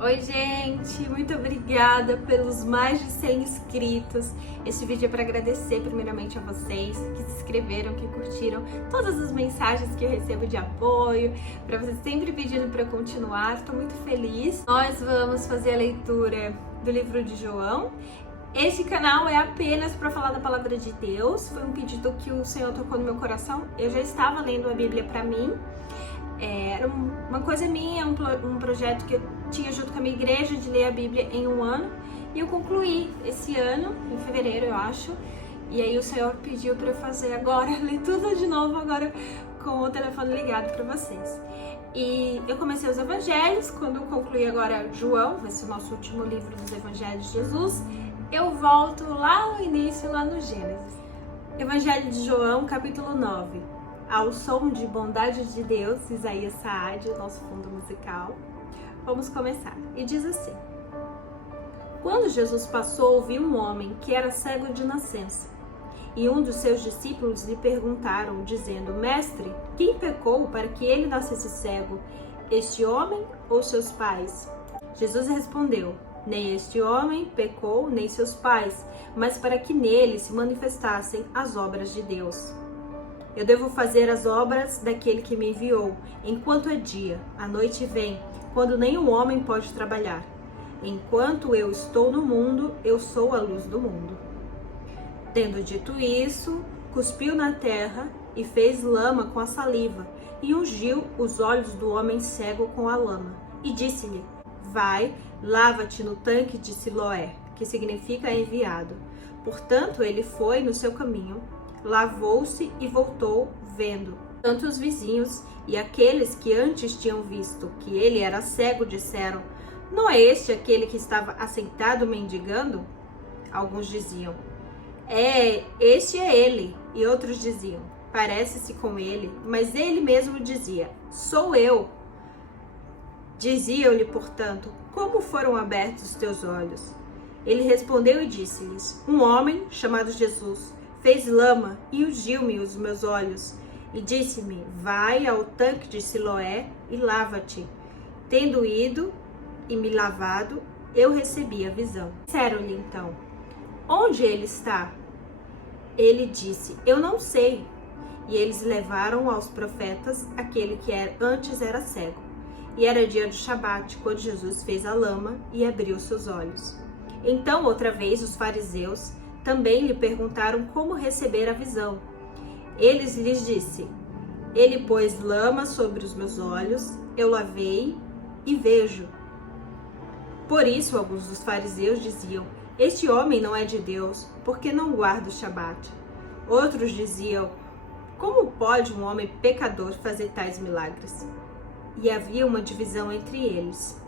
Oi gente, muito obrigada pelos mais de 100 inscritos. Este vídeo é para agradecer primeiramente a vocês que se inscreveram, que curtiram todas as mensagens que eu recebo de apoio, para vocês sempre pedindo para continuar. Estou muito feliz. Nós vamos fazer a leitura do livro de João. Este canal é apenas para falar da palavra de Deus. Foi um pedido que o Senhor tocou no meu coração. Eu já estava lendo a Bíblia para mim. Era uma coisa minha, um projeto que eu tinha junto com a minha igreja de ler a Bíblia em um ano. E eu concluí esse ano, em fevereiro eu acho. E aí o Senhor pediu para eu fazer agora, ler tudo de novo agora com o telefone ligado para vocês. E eu comecei os evangelhos, quando eu concluí agora João, vai ser o nosso último livro dos evangelhos de Jesus. Eu volto lá no início, lá no Gênesis. Evangelho de João, capítulo 9. Ao som de Bondade de Deus, Isaías Saad, o nosso fundo musical. Vamos começar. E diz assim: Quando Jesus passou, viu um homem que era cego de nascença. E um dos seus discípulos lhe perguntaram, dizendo: Mestre, quem pecou para que ele nascesse cego, este homem ou seus pais? Jesus respondeu: Nem este homem pecou, nem seus pais, mas para que nele se manifestassem as obras de Deus. Eu devo fazer as obras daquele que me enviou, enquanto é dia. A noite vem, quando nenhum homem pode trabalhar. Enquanto eu estou no mundo, eu sou a luz do mundo. Tendo dito isso, cuspiu na terra e fez lama com a saliva, e ungiu os olhos do homem cego com a lama. E disse-lhe: Vai, lava-te no tanque de Siloé, que significa enviado. Portanto, ele foi no seu caminho, lavou-se e voltou vendo. Tanto os vizinhos e aqueles que antes tinham visto que ele era cego disseram: Não é este aquele que estava assentado mendigando? Alguns diziam: Este é ele. E outros diziam: Parece-se com ele. Mas ele mesmo dizia: Sou eu. Diziam-lhe, portanto: Como foram abertos os teus olhos? Ele respondeu e disse-lhes: Um homem chamado Jesus fez lama e ungiu-me os meus olhos, e disse-me: Vai ao tanque de Siloé e lava-te. Tendo ido e me lavado, eu recebi a visão. Disseram-lhe então: Onde ele está? Ele disse: Eu não sei. E eles levaram aos profetas aquele que antes era cego. E era dia do Shabat, quando Jesus fez a lama e abriu seus olhos. Então, outra vez, os fariseus também lhe perguntaram como receber a visão. Eles lhes disse: Ele pôs lama sobre os meus olhos, eu lavei e vejo. Por isso, alguns dos fariseus diziam: Este homem não é de Deus, porque não guarda o Shabat. Outros diziam: Como pode um homem pecador fazer tais milagres? E havia uma divisão entre eles.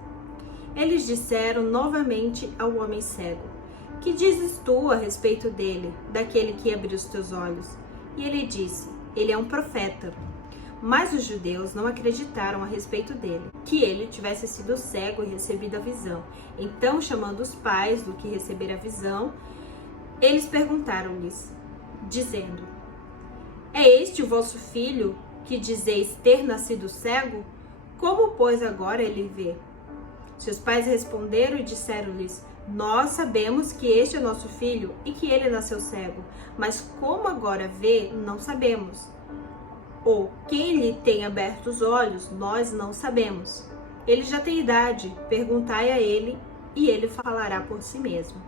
Eles disseram novamente ao homem cego: Que dizes tu a respeito dele, daquele que abriu os teus olhos? E ele disse: Ele é um profeta. Mas os judeus não acreditaram a respeito dele, que ele tivesse sido cego e recebido a visão. Então, chamando os pais do que recebera a visão, eles perguntaram-lhes, dizendo: É este o vosso filho, que dizeis ter nascido cego? Como, pois, agora ele vê? Seus pais responderam e disseram-lhes: Nós sabemos que este é nosso filho e que ele nasceu cego, mas como agora vê, não sabemos. Ou quem lhe tem aberto os olhos, nós não sabemos. Ele já tem idade, perguntai a ele, e ele falará por si mesmo.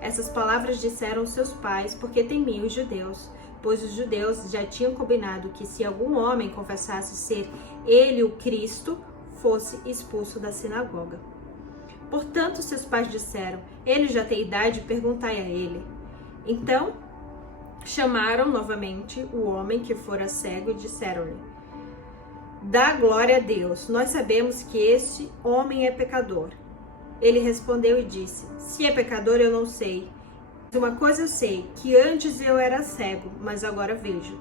Essas palavras disseram seus pais porque temiam os judeus, pois os judeus já tinham combinado que se algum homem confessasse ser ele o Cristo, fosse expulso da sinagoga. Portanto, seus pais disseram: Ele já tem idade, perguntai a ele. Então, chamaram novamente o homem que fora cego e disseram-lhe: Dá glória a Deus, nós sabemos que este homem é pecador. Ele respondeu e disse: Se é pecador, eu não sei. Uma coisa eu sei, que antes eu era cego, mas agora vejo.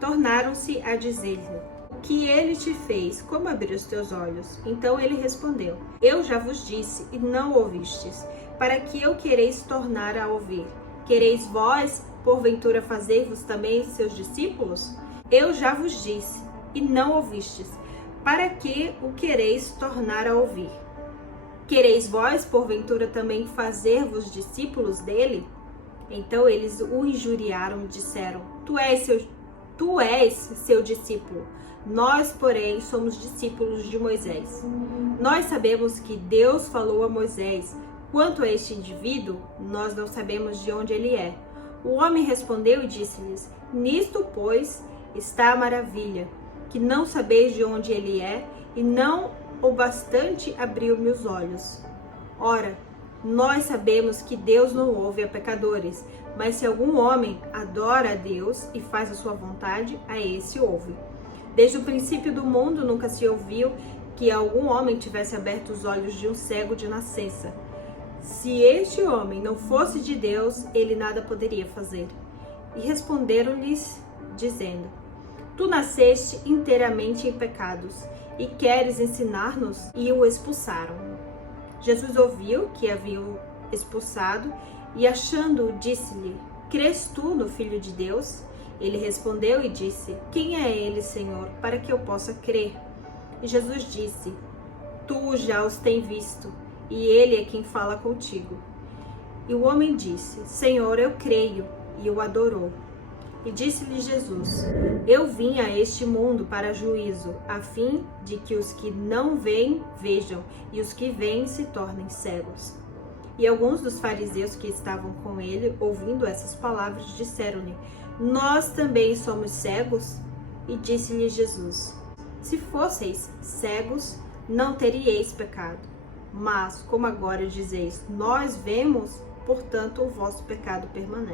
Tornaram-se a dizer-lhe: O que ele te fez? Como abriu os teus olhos? Então ele respondeu: Eu já vos disse e não ouvistes. Para que eu quereis tornar a ouvir? Quereis vós, porventura, fazer-vos também seus discípulos? Eu já vos disse e não ouvistes. Para que o quereis tornar a ouvir? Quereis vós, porventura, também fazer-vos discípulos dele? Então eles o injuriaram e disseram: Tu és seu discípulo. Nós, porém, somos discípulos de Moisés. Nós sabemos que Deus falou a Moisés. Quanto a este indivíduo, nós não sabemos de onde ele é. O homem respondeu e disse-lhes: Nisto, pois, está a maravilha, que não sabeis de onde ele é, e não o bastante abriu-me os olhos. Ora, nós sabemos que Deus não ouve a pecadores, mas se algum homem adora a Deus e faz a sua vontade, a esse ouve. Desde o princípio do mundo nunca se ouviu que algum homem tivesse aberto os olhos de um cego de nascença. Se este homem não fosse de Deus, ele nada poderia fazer. E responderam-lhes, dizendo: Tu nasceste inteiramente em pecados, e queres ensinar-nos? E o expulsaram. Jesus ouviu que haviam expulsado, e achando-o, disse-lhe: Crês tu no Filho de Deus? Ele respondeu e disse: Quem é ele, Senhor, para que eu possa crer? E Jesus disse: Tu já os tens visto, e ele é quem fala contigo. E o homem disse: Senhor, eu creio, e o adorou. E disse-lhe Jesus: Eu vim a este mundo para juízo, a fim de que os que não veem, vejam, e os que veem se tornem cegos. E alguns dos fariseus que estavam com ele, ouvindo essas palavras, disseram-lhe: Nós também somos cegos? E disse-lhe Jesus: Se fosseis cegos, não teríeis pecado. Mas, como agora dizeis, nós vemos, portanto o vosso pecado permanece.